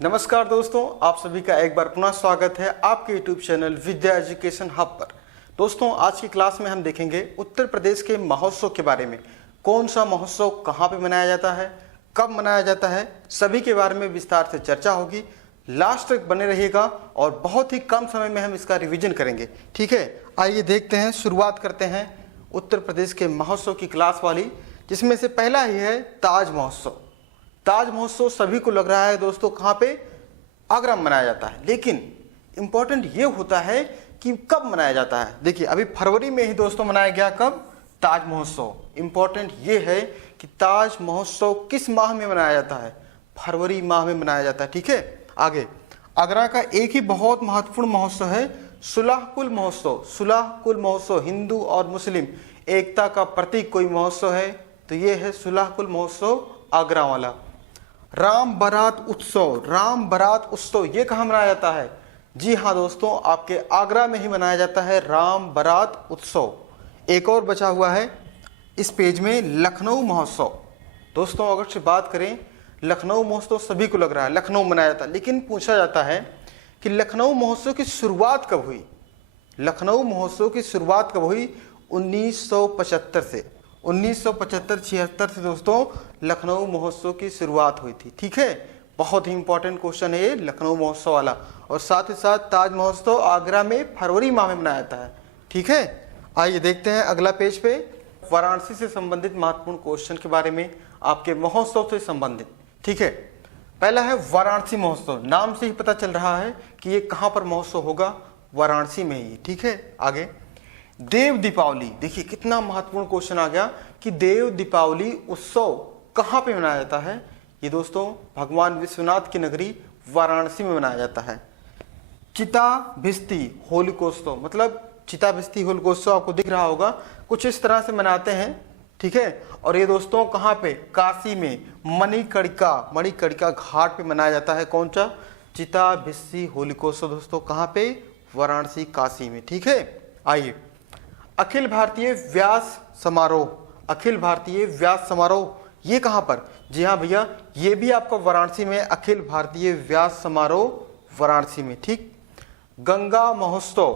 नमस्कार दोस्तों, आप सभी का एक बार पुनः स्वागत है आपके यूट्यूब चैनल विद्या एजुकेशन हब पर। दोस्तों, आज की क्लास में हम देखेंगे उत्तर प्रदेश के महोत्सव के बारे में। कौन सा महोत्सव कहाँ पे मनाया जाता है, कब मनाया जाता है, सभी के बारे में विस्तार से चर्चा होगी। लास्ट तक बने रहिएगा और बहुत ही कम समय में हम इसका रिवीजन करेंगे। ठीक है, आइए देखते हैं, शुरुआत करते हैं उत्तर प्रदेश के महोत्सव की क्लास वाली, जिसमें से पहला ही है ताज महोत्सव। ताज महोत्सव सभी को लग रहा है दोस्तों कहाँ पे, आगरा में मनाया जाता है, लेकिन इंपॉर्टेंट ये होता है कि कब मनाया जाता है। देखिए, अभी फरवरी में ही दोस्तों मनाया गया कब, ताज महोत्सव। इंपॉर्टेंट ये है कि ताज महोत्सव किस माह में मनाया जाता है, फरवरी माह में मनाया जाता है। ठीक है, आगे आगरा का एक ही बहुत महत्वपूर्ण महोत्सव है सुलह-कुल महोत्सव। सुलह-कुल महोत्सव हिंदू और मुस्लिम एकता का प्रतीक कोई महोत्सव है तो ये है सुलह-कुल महोत्सव आगरा वाला। राम बारात उत्सव, राम बारात उत्सव ये कहाँ मनाया जाता है? जी हाँ दोस्तों, आपके आगरा में ही मनाया जाता है राम बारात उत्सव। एक और बचा हुआ है इस पेज में, लखनऊ महोत्सव। दोस्तों, अगर से बात करें, लखनऊ महोत्सव सभी को लग रहा है लखनऊ मनाया जाता है, लेकिन पूछा जाता है कि लखनऊ महोत्सव की शुरुआत कब हुई। लखनऊ महोत्सव की शुरुआत कब हुई? 1975 से। 1975-76 से दोस्तों लखनऊ महोत्सव की शुरुआत हुई थी। ठीक है, बहुत ही इंपॉर्टेंट क्वेश्चन है ये लखनऊ महोत्सव वाला। और साथ ही साथ ताज महोत्सव आगरा में फरवरी माह में मनाया जाता है। ठीक है, आइए देखते हैं अगला पेज पे वाराणसी से संबंधित महत्वपूर्ण क्वेश्चन के बारे में, आपके महोत्सव से संबंधित। ठीक है, पहला है वाराणसी महोत्सव। नाम से ही पता चल रहा है कि ये कहाँ पर महोत्सव होगा, वाराणसी में ही। ठीक है, आगे देव दीपावली। देखिए कितना महत्वपूर्ण क्वेश्चन आ गया कि देव दीपावली उत्सव कहाँ पे मनाया जाता है। ये दोस्तों भगवान विश्वनाथ की नगरी वाराणसी में मनाया जाता है। चिता भिस्ती होलिकोत्सव, मतलब चिता भिस्ती होलिकोत्सव आपको दिख रहा होगा, कुछ इस तरह से मनाते हैं। ठीक है, और ये दोस्तों कहाँ पे, काशी में मणिकर्णिका घाट पे मनाया जाता है। कौन सा? चिता भिस्ती होलिकोत्सव दोस्तों कहाँ पे, वाराणसी काशी में। ठीक है, आइए अखिल भारतीय व्यास समारोह। अखिल भारतीय व्यास समारोह ये कहाँ पर? जी हाँ भैया, ये भी आपका वाराणसी में, अखिल भारतीय व्यास समारोह वाराणसी में। ठीक, गंगा महोत्सव।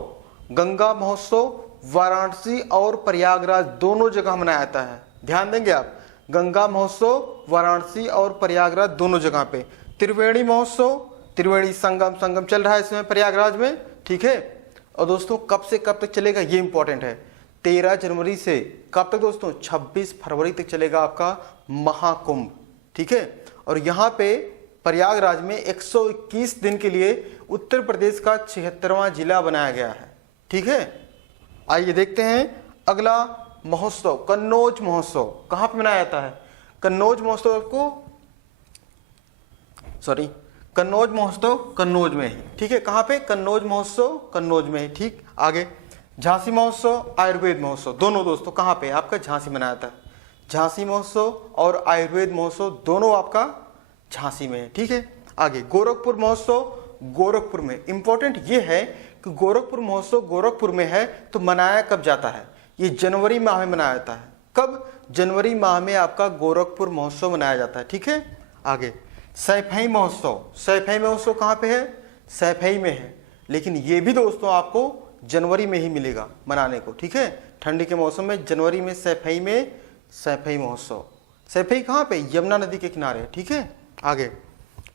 गंगा महोत्सव वाराणसी और प्रयागराज दोनों जगह मनाया जाता है। ध्यान देंगे आप, गंगा महोत्सव वाराणसी और प्रयागराज दोनों जगह पे। त्रिवेणी महोत्सव, त्रिवेणी संगम चल रहा है इसमें प्रयागराज में। ठीक है, और दोस्तों कब से कब तक चलेगा ये इंपॉर्टेंट है, 13 जनवरी से कब तक दोस्तों, 26 फरवरी तक चलेगा आपका महाकुंभ। ठीक है, और यहाँ पे प्रयागराज में 121 दिन के लिए उत्तर प्रदेश का 76वां जिला बनाया गया है। ठीक है, आइए देखते हैं अगला महोत्सव, कन्नौज महोत्सव। कहाँ पे मनाया जाता है? कन्नौज महोत्सव कन्नौज महोत्सव कन्नौज में ही। ठीक है, कहाँ पे? कन्नौज महोत्सव कन्नौज में ही। ठीक, आगे झांसी महोत्सव, आयुर्वेद महोत्सव, दोनों दोस्तों कहाँ पे? आपका झांसी मनाया जाता है। झांसी महोत्सव और आयुर्वेद महोत्सव दोनों आपका झांसी में है। ठीक है, आगे गोरखपुर महोत्सव, गोरखपुर में। इंपॉर्टेंट ये है कि गोरखपुर महोत्सव गोरखपुर में है तो मनाया कब जाता है? ये जनवरी माह में मनाया जाता है। कब? जनवरी माह में आपका गोरखपुर महोत्सव मनाया जाता है। ठीक है, आगे सैफई महोत्सव। सैफई महोत्सव कहाँ पे है? सैफई में है, लेकिन ये भी दोस्तों आपको जनवरी में ही मिलेगा मनाने को। ठीक है, ठंडी के मौसम में जनवरी में सैफई महोत्सव। सैफई कहाँ पे? यमुना नदी के किनारे। ठीक है, आगे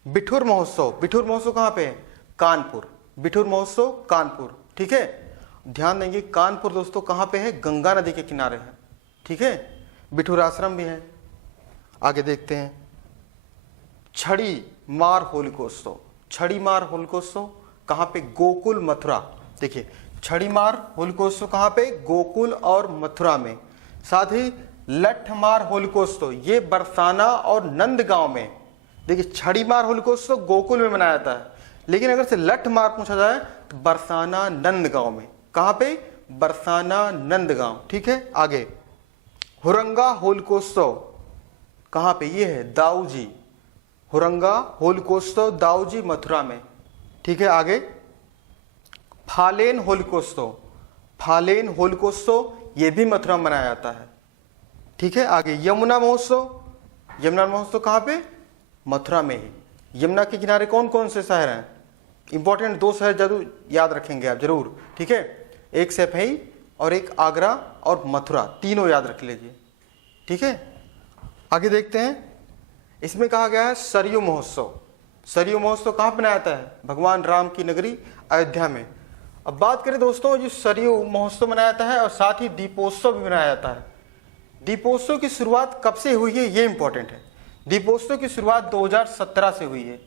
बिठूर महोत्सव। बिठूर महोत्सव कहाँ पे है? कानपुर। बिठूर महोत्सव कानपुर। ठीक है, ध्यान देंगे कानपुर दोस्तों कहाँ पे है? गंगा नदी के किनारे है। ठीक है, बिठूर आश्रम भी है। आगे देखते हैं छड़ी मार होलिकोत्सव। छड़ी मार होलिकोत्सव कहाँ पे? गोकुल मथुरा। देखिए छड़ी मार होलिकोत्सव कहाँ पे? गोकुल और मथुरा में। साथ ही लठ मार होलिकोत्सव ये बरसाना और नंदगांव में। देखिए छड़ी मार होलिकोत्सव गोकुल में मनाया जाता है, लेकिन अगर से लठ मार पूछा जाए तो बरसाना नंदगांव में। कहाँ पे? बरसाना नंदगांव। ठीक है, आगे हुरंगा होलिकोत्सव कहाँ पे? ये है दाऊजी। हुरंगा होलिकोत्सव दाऊजी मथुरा में। ठीक है, आगे फालेन होलिकोत्सव। फालेन होलिकोत्सव ये भी मथुरा में मनाया जाता है। ठीक है, आगे यमुना महोत्सव। यमुना महोत्सव कहाँ पे? मथुरा में ही। यमुना के किनारे कौन कौन से शहर हैं? इंपॉर्टेंट 2 शहर जरूर याद रखेंगे आप जरूर, ठीक है। एक सैफई और एक आगरा और मथुरा, तीनों याद रख लीजिए, ठीक है। आगे देखते हैं, इसमें कहा गया है सरयू महोत्सव। सरयू महोत्सव कहाँ पे मनाया जाता है? भगवान राम की नगरी अयोध्या में। अब बात करें दोस्तों, जो सरयू महोत्सव मनाया जाता है और साथ ही दीपोत्सव भी मनाया जाता है। दीपोत्सव की शुरुआत कब से हुई है, ये इंपॉर्टेंट है। दीपोत्सव की शुरुआत 2017 से हुई है।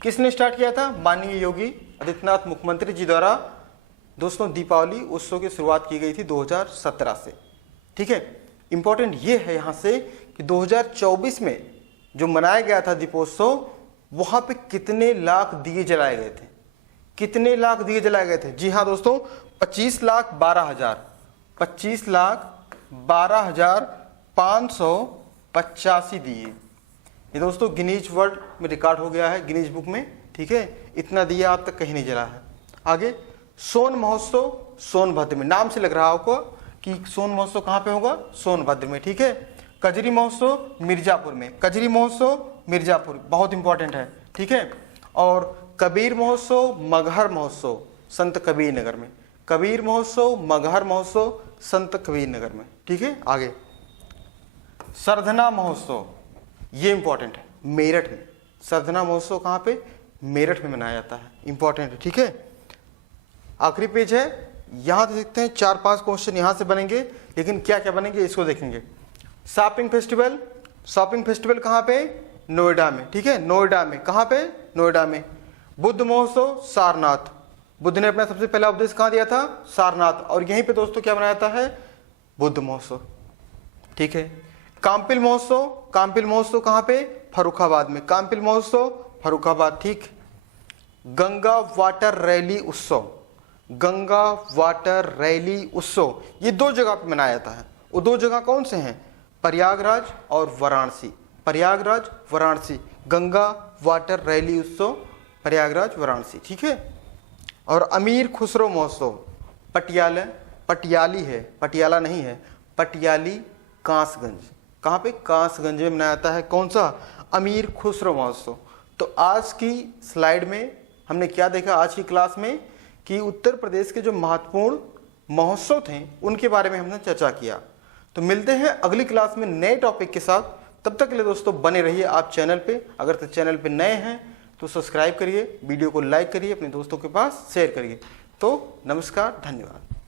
किसने स्टार्ट किया था? माननीय योगी आदित्यनाथ मुख्यमंत्री जी द्वारा दोस्तों दीपावली उत्सव की शुरुआत की गई थी 2017 से, ठीक है। इंपॉर्टेंट ये है यहाँ से कि 2024 में जो मनाया गया था दीपोत्सव, वहां पे कितने लाख दिए जलाए गए थे? कितने लाख दिए जलाए गए थे? जी हाँ दोस्तों, 25,12,585 दिए। ये दोस्तों गिनीज वर्ल्ड में रिकॉर्ड हो गया है, गिनीज बुक में, ठीक है। इतना दिया आप तक कहीं नहीं जला है। आगे सोन महोत्सव सोनभद्र में, नाम से लग रहा आपको कि सोन महोत्सव कहाँ पे होगा? सोनभद्र में, ठीक है। कजरी महोत्सव मिर्जापुर में, कजरी महोत्सव मिर्जापुर बहुत इंपॉर्टेंट है, ठीक है। और कबीर महोत्सव मगहर महोत्सव संत कबीर नगर में, कबीर महोत्सव मगहर महोत्सव संत कबीर नगर में, ठीक है। आगे सरधना महोत्सव, ये इंपॉर्टेंट है, मेरठ में। सरधना महोत्सव कहाँ पे? मेरठ में मनाया जाता है, इंपॉर्टेंट है, ठीक है। आखिरी पेज है, यहाँ देखते हैं 4-5 क्वेश्चन यहाँ से बनेंगे, लेकिन क्या क्या बनेंगे इसको देखेंगे। शॉपिंग फेस्टिवल, शॉपिंग फेस्टिवल कहाँ पे? नोएडा में, ठीक है। नोएडा में, कहाँ पे? नोएडा में। बुद्ध महोत्सव सारनाथ, बुद्ध ने अपना सबसे पहला उपदेश कहाँ दिया था? सारनाथ। और यहीं पे दोस्तों क्या मनाया जाता है? बुद्ध महोत्सव, ठीक है। काम्पिल महोत्सव, काम्पिल महोत्सव कहाँ पे? फर्रुखाबाद में, काम्पिल महोत्सव फर्रुखाबाद, ठीक। गंगा वाटर रैली उत्सव, गंगा वाटर रैली उत्सव, ये 2 जगह पे मनाया जाता है। वो 2 जगह कौन से हैं? प्रयागराज और वाराणसी, प्रयागराज वाराणसी। गंगा वाटर रैली उत्सव प्रयागराज वाराणसी, ठीक है। और अमीर खुसरो महोत्सव पटियाला, पटियाली है, पटियाला नहीं है, पटियाली कांसगंज, कहाँ पे? कांसगंज में मनाया जाता है। कौन सा? अमीर खुसरो महोत्सव। तो आज की स्लाइड में हमने क्या देखा आज की क्लास में कि उत्तर प्रदेश के जो महत्वपूर्ण महोत्सव थे उनके बारे में हमने चर्चा किया। तो मिलते हैं अगली क्लास में नए टॉपिक के साथ। तब तक के लिए दोस्तों बने रहिए आप चैनल पे। अगर तो चैनल पे नए हैं तो सब्सक्राइब करिए, वीडियो को लाइक करिए, अपने दोस्तों के पास शेयर करिए। तो नमस्कार, धन्यवाद।